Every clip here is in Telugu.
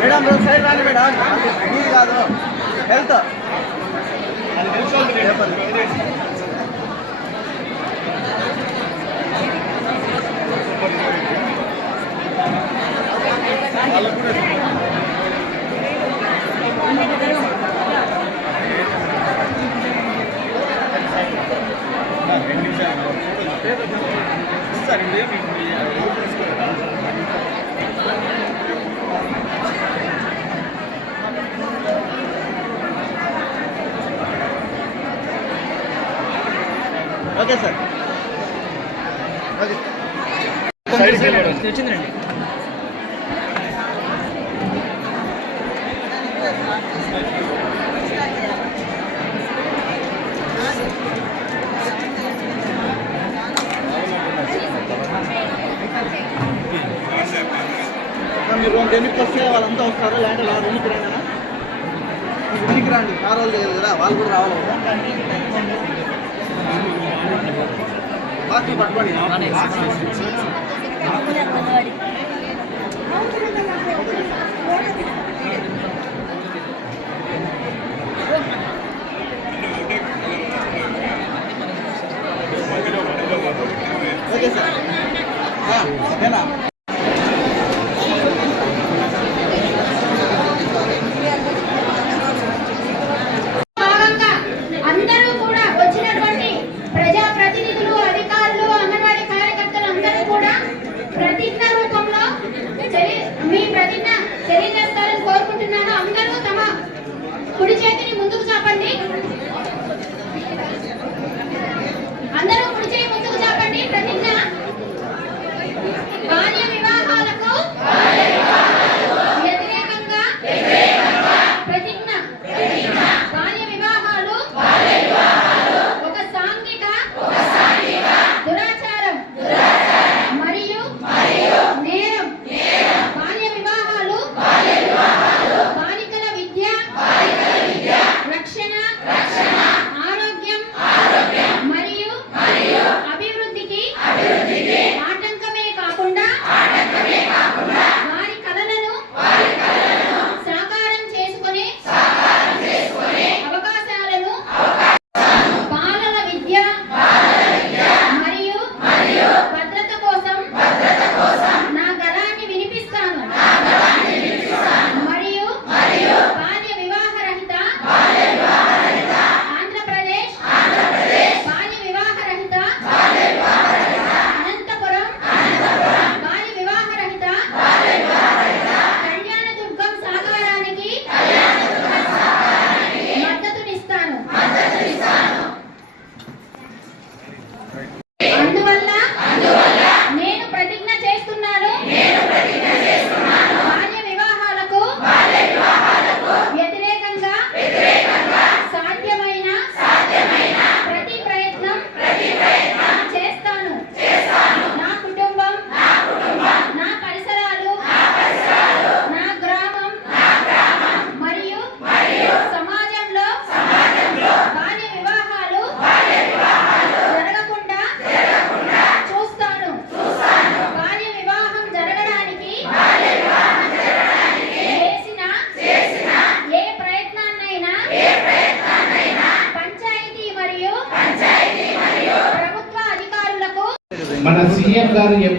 మేడం రెండు సైడ్ రాండి మేడం. మీరు కాదు. హెల్త్. Okay sir. వచ్చిందండి మీరు రెండు ఎన్నికలు వస్తే వాళ్ళంతా వస్తారు లేదంటే నా రూమ్కి రండి అన్న. ఇంటికి రండి. కార్ వాళ్ళు లేదు కదా వాళ్ళు కూడా రావాలి. కదా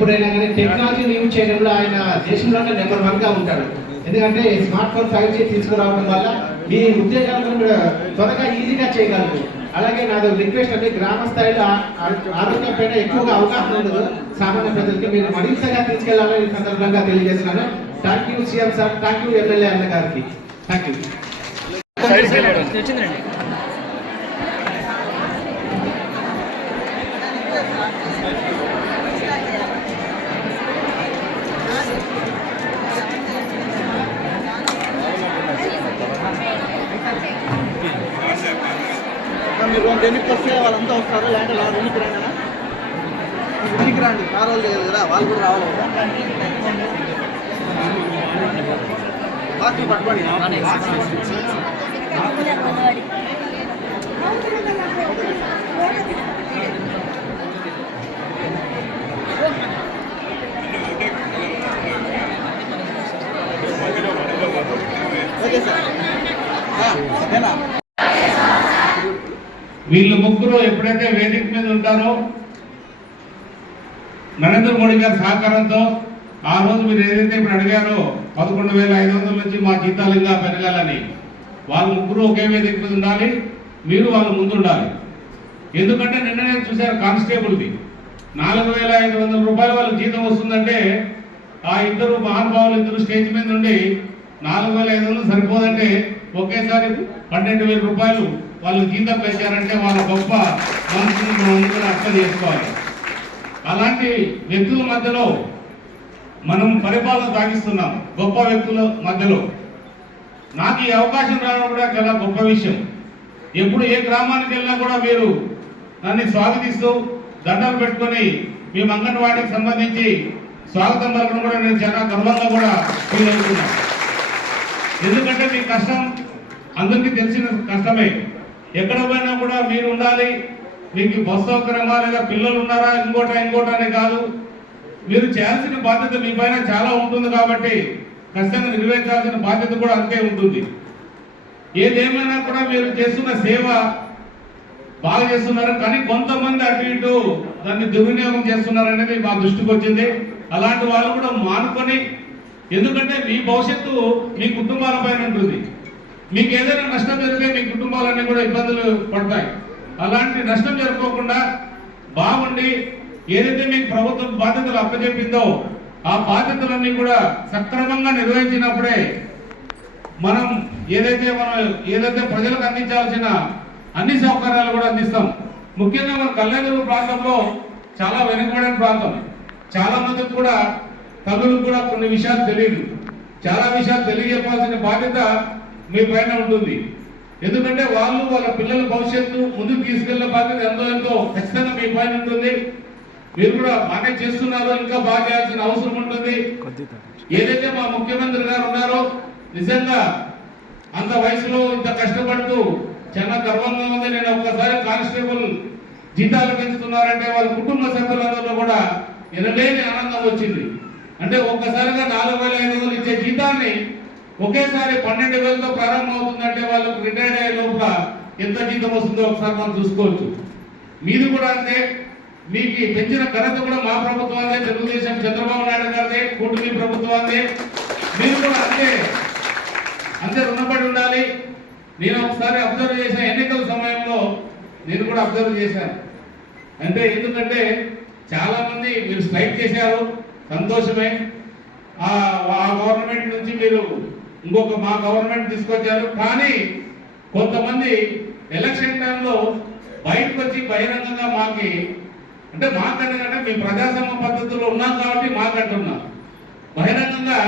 ఎప్పుడైనా కానీ టెక్నాలజీని యూజ్ చేయడంలో ఆయన దేశంలోనే నెంబర్ వన్గా ఉంటాడు. ఎందుకంటే స్మార్ట్ ఫోన్ ఫైవ్ జీ తీసుకురావడం వల్ల మీ ఉద్యోగాలను కూడా త్వరగా ఈజీగా చేయగలరు. అలాగే నాది రిక్వెస్ట్ అంటే గ్రామ స్థాయిలో ఆరోగ్యం పైన ఎక్కువగా అవగాహన ఉండదు. సామాన్య ప్రజలకి మీరు మరింతగా తీసుకెళ్ళాలని ఈ సందర్భంగా తెలియజేస్తున్నాను. Thank you CM sir thank you MLA అన్న గారికి. Thank you Thank you. ఎన్నికలు వస్తే వాళ్ళంతా వస్తారు లేదంటే నా రూమ్కి రండి కార్ వాళ్ళు లేదు కదా వాళ్ళు కూడా రావాలి బాకీ పట్టుకోండి ఓకే సార్ ఆ, ఓకేనా వీళ్ళు ముగ్గురు ఎప్పుడైతే వేదిక మీద ఉంటారో నరేంద్ర మోడీ గారి సహకారంతో ఆ రోజు మీరు ఏదైతే ఇప్పుడు అడిగారో పదకొండు వేల ఐదు వందల నుంచి మా జీతాలు ఇంకా పెరగాలని వాళ్ళ ముగ్గురు ఒకే వేదిక మీద ఉండాలి మీరు వాళ్ళ ముందు ఉండాలి. ఎందుకంటే నిన్న నేను చూశారు కానిస్టేబుల్ది. నాలుగు వేల ఐదు వందల రూపాయలు వాళ్ళకి జీతం వస్తుందంటే ఆ ఇద్దరు మహానుభావులు ఇద్దరు స్టేజ్ మీద నుండి నాలుగు వేల ఐదు వందలు సరిపోదంటే ఒకేసారి పన్నెండు వేల రూపాయలు వాళ్ళు జీతం పెంచారంటే వాళ్ళ గొప్ప మనసుని మనం కూడా అర్థం చేసుకోవాలి. అలాంటి వ్యక్తుల మధ్యలో మనం పరిపాలన సాగిస్తున్నాం గొప్ప వ్యక్తుల మధ్యలో. నాకు ఈ అవకాశం రావడం కూడా చాలా గొప్ప విషయం. ఎప్పుడు ఏ గ్రామానికి వెళ్ళినా కూడా మీరు నన్ను స్వాగతిస్తూ దండలు పెట్టుకొని మీ అంగన్వాడికి సంబంధించి స్వాగతం పలకడం కూడా నేను చాలా గర్వంగా కూడా ఫీల్ అవుతున్నాను. ఎందుకంటే మీ కష్టం అందరికీ తెలిసిన కష్టమే. ఎక్కడ పోయినా కూడా మీరు ఉండాలి. మీకు బస్ సౌకర్యమా లేదా పిల్లలు ఉన్నారా ఇంకోట ఇంకోట అనే కాదు. మీరు చేయాల్సిన బాధ్యత మీ పైన చాలా ఉంటుంది కాబట్టి ఖచ్చితంగా నిర్వహించాల్సిన బాధ్యత కూడా అంతే ఉంటుంది. ఏదేమైనా కూడా మీరు చేస్తున్న సేవ బాగా చేస్తున్నారు కానీ కొంతమంది అటు ఇటు దాన్ని దుర్వినియోగం చేస్తున్నారు అనేది మా దృష్టికి వచ్చింది. అలాంటి వాళ్ళు కూడా మానుకొని ఎందుకంటే మీ భవిష్యత్తు మీ కుటుంబాల పైన ఉంటుంది. మీకు ఏదైనా నష్టం జరిగితే మీ కుటుంబాలన్నీ కూడా ఇబ్బందులు పడతాయి. అలాంటి నష్టం జరగకుండా బాగుండి ఏదైతే మీకు ప్రభుత్వం బాధ్యతలు అప్పచెప్పిందో ఆ బాధ్యతలన్నీ కూడా సక్రమంగా నిర్వహించినప్పుడే మనం ఏదైతే మనం ఏదైతే ప్రజలకు అందించాల్సిన అన్ని సౌకర్యాలు కూడా అందిస్తాం. ముఖ్యంగా మన కళ్యాణదుర్గ ప్రాంతంలో చాలా వెనుకబడిన ప్రాంతం. చాలా మందికి కూడా తల్లులకు కూడా కొన్ని విషయాలు తెలియదు చాలా విషయాలు తెలియజెప్పాల్సిన బాధ్యత మీ పైన ఉంటుంది. ఎందుకంటే వాళ్ళు వాళ్ళ పిల్లల భవిష్యత్తు ముందుకు తీసుకెళ్ళే బాధ్యత ఎంతో ఎంతో ఖచ్చితంగా మీ పైన ఉంటుంది. మీరు కూడా బాగా చేస్తున్నారు ఇంకా బాగా చేయాల్సిన అవసరం ఉంటుంది. ఏదైతే మా ముఖ్యమంత్రి గారు ఉన్నారో నిజంగా అంత వయసులో ఇంత కష్టపడుతూ చాలా గర్వంగా ఉంది. నేను ఒక్కసారి కానిస్టేబుల్ జీతాలు పెంచుతున్నారంటే వాళ్ళ కుటుంబ సభ్యులందరిలో కూడా ఎనలేని ఆనందం వచ్చింది. అంటే ఒక్కసారిగా నాలుగు వేల ఐదు వందలు ఇచ్చే జీతాన్ని ఒకేసారి పన్నెండు వేలతో ప్రారంభం అవుతుందంటే వాళ్ళకు రిటైర్డ్ అయ్యే లోపల ఎంత జీతం వస్తుందో ఒకసారి మనం చూసుకోవచ్చు. మీది కూడా అంతే. మీకు పెంచిన ఘనత కూడా మా ప్రభుత్వాన్ని తెలుగుదేశం చంద్రబాబు నాయుడు గారిదే కూటమి ప్రభుత్వాన్ని మీరు కూడా అంతే. అంతే రుణపడి ఉండాలి. నేను ఒకసారి అబ్జర్వ్ చేసిన ఎన్నికల సమయంలో నేను కూడా అబ్జర్వ్ చేశాను. అంటే ఎందుకంటే చాలా మంది మీరు స్ట్రైక్ చేశారు. సంతోషమే. ఆ గవర్నమెంట్ నుంచి మీరు ఇంకొక మా గవర్నమెంట్ తీసుకొచ్చారు. కానీ కొంతమంది ఎలక్షన్ టైంలో బయటకు వచ్చి బహిరంగంగా మాకి అంటే మాకంటే మేము ప్రజాసమ పద్ధతిలో ఉన్నాం కాబట్టి మాకంటున్నాం బహిరంగంగా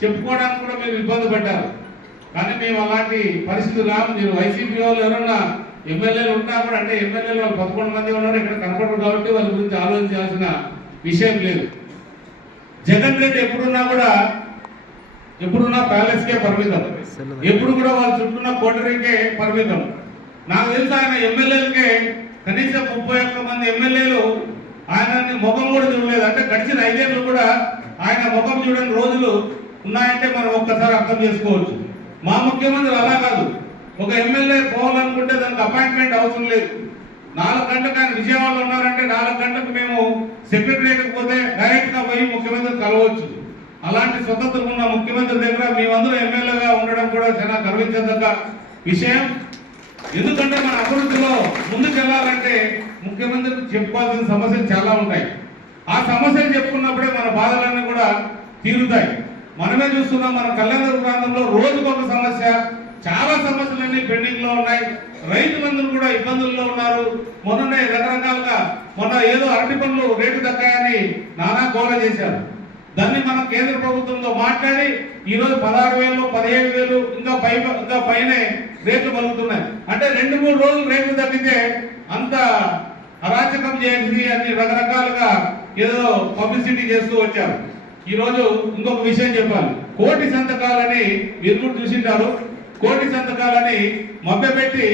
చెప్పుకోవడానికి కూడా మేము ఇబ్బంది పడ్డారు. కానీ మేము అలాంటి పరిస్థితులు రాము మీరు వైసీపీ వాళ్ళు ఎవరన్నా ఎమ్మెల్యేలు ఉన్నా కూడా అంటే ఎమ్మెల్యేలు వాళ్ళు పదకొండు మంది ఉన్నారు ఇక్కడ కనపడరు కాబట్టి వాళ్ళ గురించి ఆలోచించాల్సిన విషయం లేదు. జగన్ రెడ్డి ఎప్పుడున్నా కూడా ఎప్పుడున్నా ప్యాలెస్ కే పరిమితం ఎప్పుడు కూడా వాళ్ళ చుట్టూన్న కోటరీకే పరిమితం. నాకు తెలుసు ఆయన ఎమ్మెల్యేలకే కనీసం ముప్పై ఒక్క మంది ఎమ్మెల్యేలు ఆయన ముఖం కూడా చూడలేదు. అంటే గడిచిన ఐదేళ్ళు కూడా ఆయన ముఖం చూడని రోజులు ఉన్నాయంటే మనం ఒక్కసారి అర్థం చేసుకోవచ్చు. మా ముఖ్యమంత్రి అలా కాదు. ఒక ఎమ్మెల్యే పోవాలనుకుంటే దానికి అపాయింట్మెంట్ అవసరం లేదు. నాలుగు గంటలకు ఆయన విజయవాడలో ఉన్నారంటే నాలుగు గంటలకు మేము సెక్రటరియట్కి పోతే డైరెక్ట్గా పోయి ముఖ్యమంత్రి కలవచ్చు. అలాంటి స్వతంత్రం ఉన్న ముఖ్యమంత్రి దగ్గర మేమందరూ ఎమ్మెల్యేగా ఉండడం కూడా చాలా గర్వించదగ్గ విషయం. ఎందుకంటే మన అభివృద్ధిలో ముందుకెళ్ళాలంటే ముఖ్యమంత్రికి చెప్పుకోవాల్సిన సమస్యలు చాలా ఉంటాయి. ఆ సమస్యలు చెప్పుకున్నప్పుడే మన బాధలన్నీ కూడా తీరుతాయి. మనమే చూస్తున్నాం మన కళ్యాణ ప్రాంతంలో రోజుకొక సమస్య. చాలా సమస్యలన్నీ పెండింగ్లో ఉన్నాయి రైతులందరూ కూడా ఇబ్బందుల్లో ఉన్నారు. మొన్ననే రకరకాలుగా మొన్న ఏదో అరటి పనులు రేటు తగ్గాయని నానా గోల చేశారు. దాన్ని మనం కేంద్ర ప్రభుత్వంతో మాట్లాడి ఈ రోజు పదహారు వేలు పదిహేడు వేలు ఇంకా పై ఇంకా పైనే రేట్లు పలుకుతున్నాయి. అంటే రెండు మూడు రోజులు రేట్లు తగ్గితే అంత అరాచకం చేసి అన్ని రకరకాలుగా ఏదో పబ్లిసిటీ చేస్తూ వచ్చారు. ఈరోజు ఇంకొక విషయం చెప్పాలి. కోటి సంతకాలని మీరు కూడా చూసింటారు. కోటి సంతకాలని మభ్యపెట్టి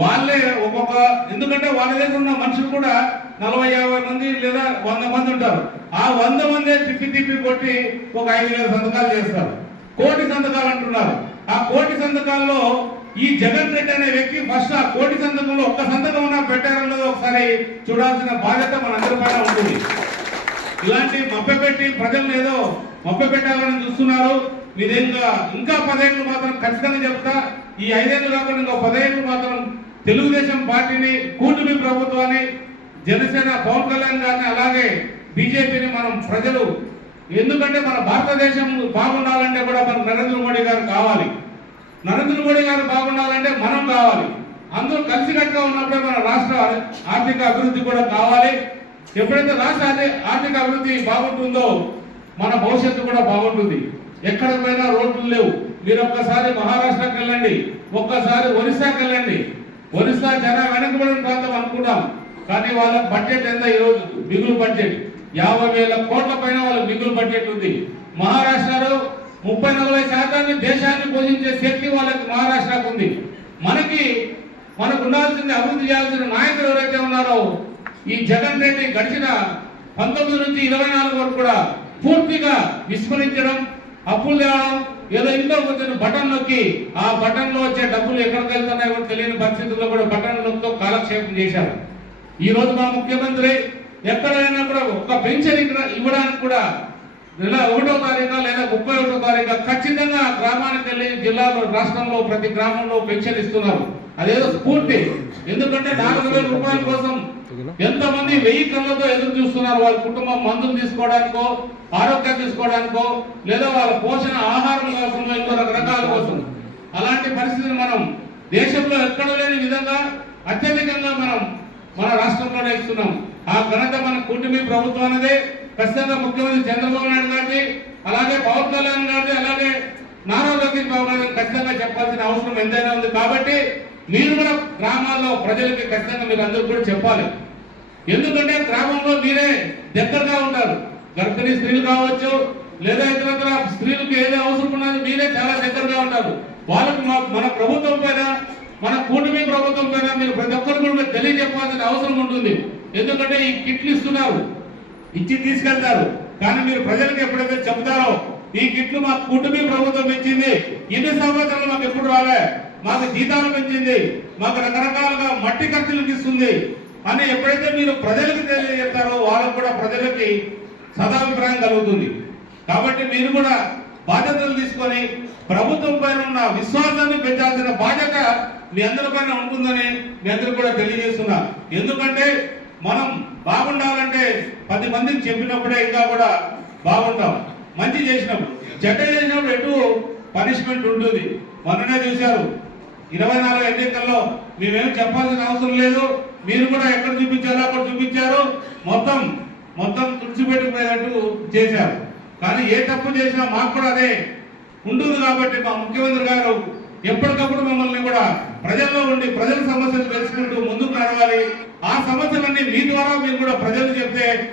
వాళ్ళే ఒక్కొక్క ఎందుకంటే వాళ్ళ దగ్గర ఉన్న మనుషులు కూడా నలభై యాభై మంది లేదా వంద మంది ఉంటారు. ఆ వంద మందే తిప్పి తిప్పి కొట్టి ఒక ఐదు వేల సంతకాలు చేస్తారు. కోటి సంతకాలు అంటున్నారు. ఆ కోటి సంతకాల్లో ఈ జగన్ రెడ్డి అనే వ్యక్తి ఫస్ట్ ఆ కోటి సంతకంలో ఒక్క సంతకం ఉన్నా పెట్టారన్నది ఒకసారి చూడాల్సిన బాధ్యత మనందరి పైన ఉంటుంది. ఇలాంటి మభ్యపెట్టి ప్రజలను ఏదో మభ్యపెట్టాలని చూస్తున్నారు. విధంగా ఇంకా పదేళ్ళు మాత్రం ఖచ్చితంగా చెప్తా ఈ ఐదేళ్ళు కాకుండా ఇంకో పదేళ్ళు మాత్రం తెలుగుదేశం పార్టీని కూటమి ప్రభుత్వాన్ని జనసేన పవన్ కళ్యాణ్ గారిని అలాగే బీజేపీని మనం ప్రజలు ఎందుకంటే మన భారతదేశం బాగుండాలంటే కూడా మన నరేంద్ర మోడీ గారు కావాలి. నరేంద్ర మోడీ గారు బాగుండాలంటే మనం కావాలి. అందరూ కలిసికట్టుగా ఉన్నప్పుడే మన రాష్ట్ర ఆర్థిక అభివృద్ధి కూడా కావాలి. ఎప్పుడైతే రాష్ట్ర ఆర్థిక అభివృద్ధి బాగుంటుందో మన భవిష్యత్తు కూడా బాగుంటుంది. ఎక్కడ పోయినా రోడ్లు లేవు. మీరు ఒక్కసారి మహారాష్ట్రకి వెళ్ళండి. ఒక్కసారి ఒరిస్సాకి వెళ్ళండి. ఒరిస్సా జనా వెనకబడిన ప్రాంతం అనుకున్నాం కానీ వాళ్ళ బడ్జెట్ ఎంత ఈరోజు మిగులు బడ్జెట్. యాభై వేల కోట్ల పైన వాళ్ళ మిగులు బడ్జెట్ ఉంది. మహారాష్ట్రలో ముప్పై నలభై శాతాన్ని దేశాన్ని పోషించే శక్తి వాళ్ళకి మహారాష్ట్రకు ఉంది. మనకి మనకు ఉండాల్సింది అభివృద్ధి చేయాల్సిన నాయకులు ఎవరైతే ఉన్నారో ఈ జగన్ రెడ్డి గడిచిన పంతొమ్మిది నుంచి ఇరవై నాలుగు వరకు కూడా పూర్తిగా విస్మరించడం అప్పులు తేవడం ఏదో ఇంట్లో కూర్చొని బటన్ నొక్కి ఆ బటన్లో వచ్చే డబ్బులు ఎక్కడికి వెళ్తున్నాయో తెలియని పరిస్థితుల్లో కూడా బటన్ నొక్కితో కాలక్షేపం చేశారు. ఈ రోజు మా ముఖ్యమంత్రి ఎక్కడైనా కూడా ఒక్క పెన్షన్ ఇక్కడ ఇవ్వడానికి కూడా నెల ఒకటో తారీఖు లేదా ముప్పై ఒకటో తారీఖు ఖచ్చితంగా గ్రామానికి వెళ్ళి జిల్లాలో రాష్ట్రంలో ప్రతి గ్రామంలో పెన్షన్ ఇస్తున్నారు. అదేదో స్ఫూర్తి. ఎందుకంటే నాలుగు వేల రూపాయల కోసం ఎంతమంది వెయ్యి కళ్ళతో ఎదురు చూస్తున్నారు? వాళ్ళ కుటుంబం మందులు తీసుకోవడానికో ఆరోగ్యం తీసుకోవడానికో లేదా వాళ్ళ పోషణ ఆహారం కోసం ఇంకో రకరకాల కోసం. అలాంటి పరిస్థితిని మనం దేశంలో ఎక్కడ లేని విధంగా అత్యధికంగా మనం మన రాష్ట్రంలోనే ఇస్తున్నాం. ఆ ఘనత మన కూటమి ప్రభుత్వానిదే ఖచ్చితంగా ముఖ్యమంత్రి చంద్రబాబు నాయుడు గారిది అలాగే పవన్ కళ్యాణ్ గారిది అలాగే నారా లోకేష్ బాబు గారిని ఖచ్చితంగా చెప్పాల్సిన అవసరం ఎంతైనా ఉంది. కాబట్టి మీరు కూడా గ్రామాల్లో ప్రజలకి ఖచ్చితంగా మీరు అందరూ కూడా చెప్పాలి. ఎందుకంటే గ్రామంలో మీరే దగ్గరగా ఉంటారు. గర్భిణీ స్త్రీలు కావచ్చు లేదా ఇతరత్ర స్త్రీలకు ఏది అవసరం ఉన్నది మీరే చాలా దగ్గరగా ఉంటారు. వాళ్ళకి మా- మన ప్రభుత్వం పైన మన కూటమి ప్రభుత్వం పైన మీరు ప్రతి ఒక్కరు కూడా తెలియజెప్పాల్సిన అవసరం ఉంటుంది. ఎందుకంటే ఈ కిట్లు ఇస్తున్నారు ఇచ్చి తీసుకెళ్తారు. కానీ మీరు ప్రజలకు ఎప్పుడైతే చెప్తారో ఈ కిట్లు మా కుటుంబీ ప్రభుత్వం ఇచ్చింది ఇన్ని సంవత్సరాలు మాకు ఎప్పుడు రాలే. మాకు జీతాలు పెంచింది మాకు రకరకాలుగా మట్టి ఖర్చులకు ఇస్తుంది అని ఎప్పుడైతే మీరు ప్రజలకు తెలియజేస్తారో వాళ్ళకు కూడా ప్రజలకి సదాభిప్రాయం కలుగుతుంది. కాబట్టి మీరు కూడా బాధ్యతలు తీసుకొని ప్రభుత్వం పైన ఉన్న విశ్వాసాన్ని పెంచాల్సిన బాధ్యత మీ అందరి పైన ఉంటుందని మీ అందరూ కూడా తెలియజేస్తున్నా. ఎందుకంటే మనం బాగుండాలంటే పది మందికి చెప్పినప్పుడే ఇంకా కూడా బాగుంటాం. మంచి చేసినప్పుడు చెడ్డ చేసినప్పుడు ఎటు పనిష్మెంట్ ఉంటుంది. మొన్ననే చూశారు. ఇరవై నాలుగు ఎన్నికల్లో మేమేం చెప్పాల్సిన అవసరం లేదు. మీరు కూడా ఎక్కడ చూపించారో అక్కడ చూపించారు. మొత్తం మొత్తం తుడిచిపెట్టుకునేటట్టు చేశారు. కానీ ఏ తప్పు చేసినా మాకు కూడా అదే ఉంటుంది కాబట్టి మా ముఖ్యమంత్రి గారు ఎప్పటికప్పుడు మిమ్మల్ని కూడా ప్రజల్లో ఉండి ప్రజల సమస్యలు తెలుసుకుంటూ ముందుకు నడవాలి. ఆ సమస్యలన్నీ మీ ద్వారా మీరు కూడా ప్రజలు చెప్తే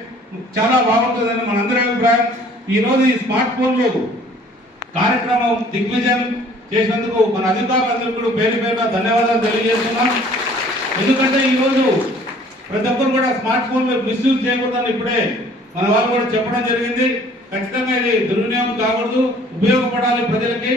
చాలా బాగుంటుందని మనందరి అభిప్రాయం. ఈరోజు ఈ స్మార్ట్ ఫోన్లు కార్యక్రమం దిగ్విజయం చేసినందుకు మన అధికారులందరూ కూడా పేరు పేరున ధన్యవాదాలు తెలియజేస్తున్నాం. ఎందుకంటే ఈరోజు ప్రతి ఒక్కరు కూడా స్మార్ట్ ఫోన్ మిస్యూజ్ చేయకూడదని ఇప్పుడే మన వాళ్ళు కూడా చెప్పడం జరిగింది. ఖచ్చితంగా ఇది దుర్వినియోగం కాకూడదు ఉపయోగపడాలి ప్రజలకి.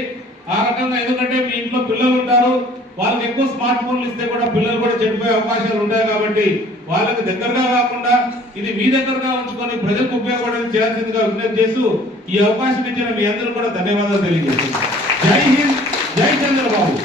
ఆ రకంగా ఎందుకంటే మీ ఇంట్లో పిల్లలు ఉంటారు వాళ్ళకి ఎక్కువ స్మార్ట్ ఫోన్లు ఇస్తే కూడా పిల్లలు కూడా చెడిపోయే అవకాశాలు ఉంటాయి కాబట్టి వాళ్ళకి దగ్గరగా కాకుండా ఇది మీ దగ్గరగా ఉంచుకొని ప్రజలకు ఉపయోగపడేది చేయాల్సిందిగా విజ్ఞప్తి చేస్తూ ఈ అవకాశం ఇచ్చిన మీ అందరూ కూడా ధన్యవాదాలు తెలియజేస్తున్నాను జై హింద్! జై చంద్రబాబు.